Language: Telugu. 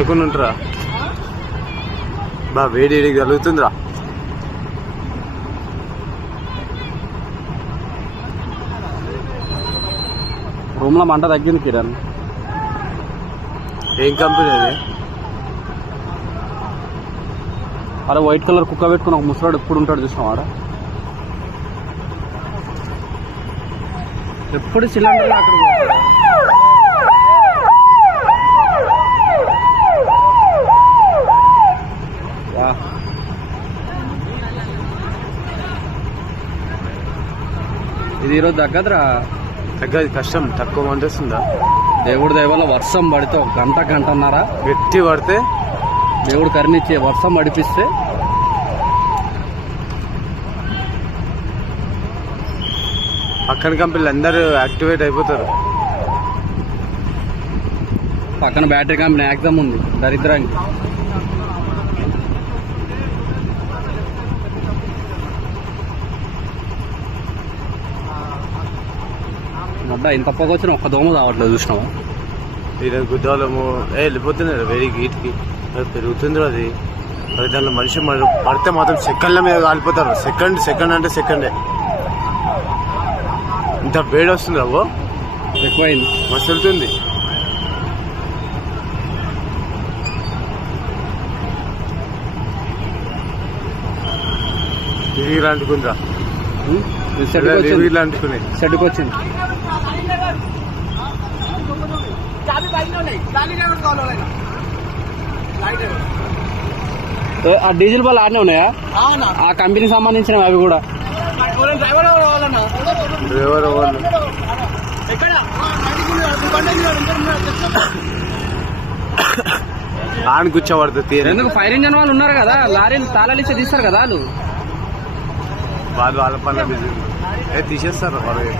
వెళ్ళకుండా ఉంటారా బా వేడి కలుగుతుందిరా. రూమ్ లో మంట తగ్గింది కిరణ్. ఏం కంపెనీ అది? అరే వైట్ కలర్ కుక్క పెట్టుకుని ఒక ముసలాడు ఎప్పుడు ఉంటాడు చూసినాం ఆడ. ఎప్పుడు సిలిండర్ అక్కడ ఇది ఈరోజు తగ్గదురా. తగ్గది కష్టం. తక్కువ మంది వస్తుందా? దేవుడి దయవల్ల వర్షం పడితే ఒక గంటన్నర గట్టి పడితే దేవుడు కరుణిచ్చే వర్షం పడిపిస్తే పక్కన కంపెనీలు అందరూ యాక్టివేట్ అయిపోతారు. పక్కన బ్యాటరీ కంపెనీ ఎగ్జామ్ ఉంది దరిద్రానికి. అడ్డా ఇంత పక్క వచ్చిన ఒక్క దోమ రావట్లేదు చూసినావా? ఈరోజు గుద్దాలము వెళ్ళిపోతున్నారు వేరే గీట్కి. అది పెరుగుతుంది అది. మరి దాంట్లో మనిషి పడితే మాత్రం సెకండ్ల మీద కాలిపోతారు. సెకండ్ అంటే సెకండే. ఇంత వేడి వస్తుంది అవ్వో. ఎక్కువైంది మసులుతుంది. తిరిగి అంటుకుందా అంటుకుని షెడ్కి వచ్చింది. ఆ డీజిల్ బల్ ఆడనే ఉన్నాయా? ఆ కంపెనీకి సంబంధించినవి అవి కూడా. డ్రైవర్ ఆన్ కూర్చోబడుతుంది. ఎందుకు ఫైర్ ఇంజన్ వాళ్ళు ఉన్నారు కదా, లారీలు తాళాలు ఇస్తే తీస్తారు కదా వాళ్ళు. వాళ్ళ పనులు బిజీ తీసేస్తారు వాళ్ళు.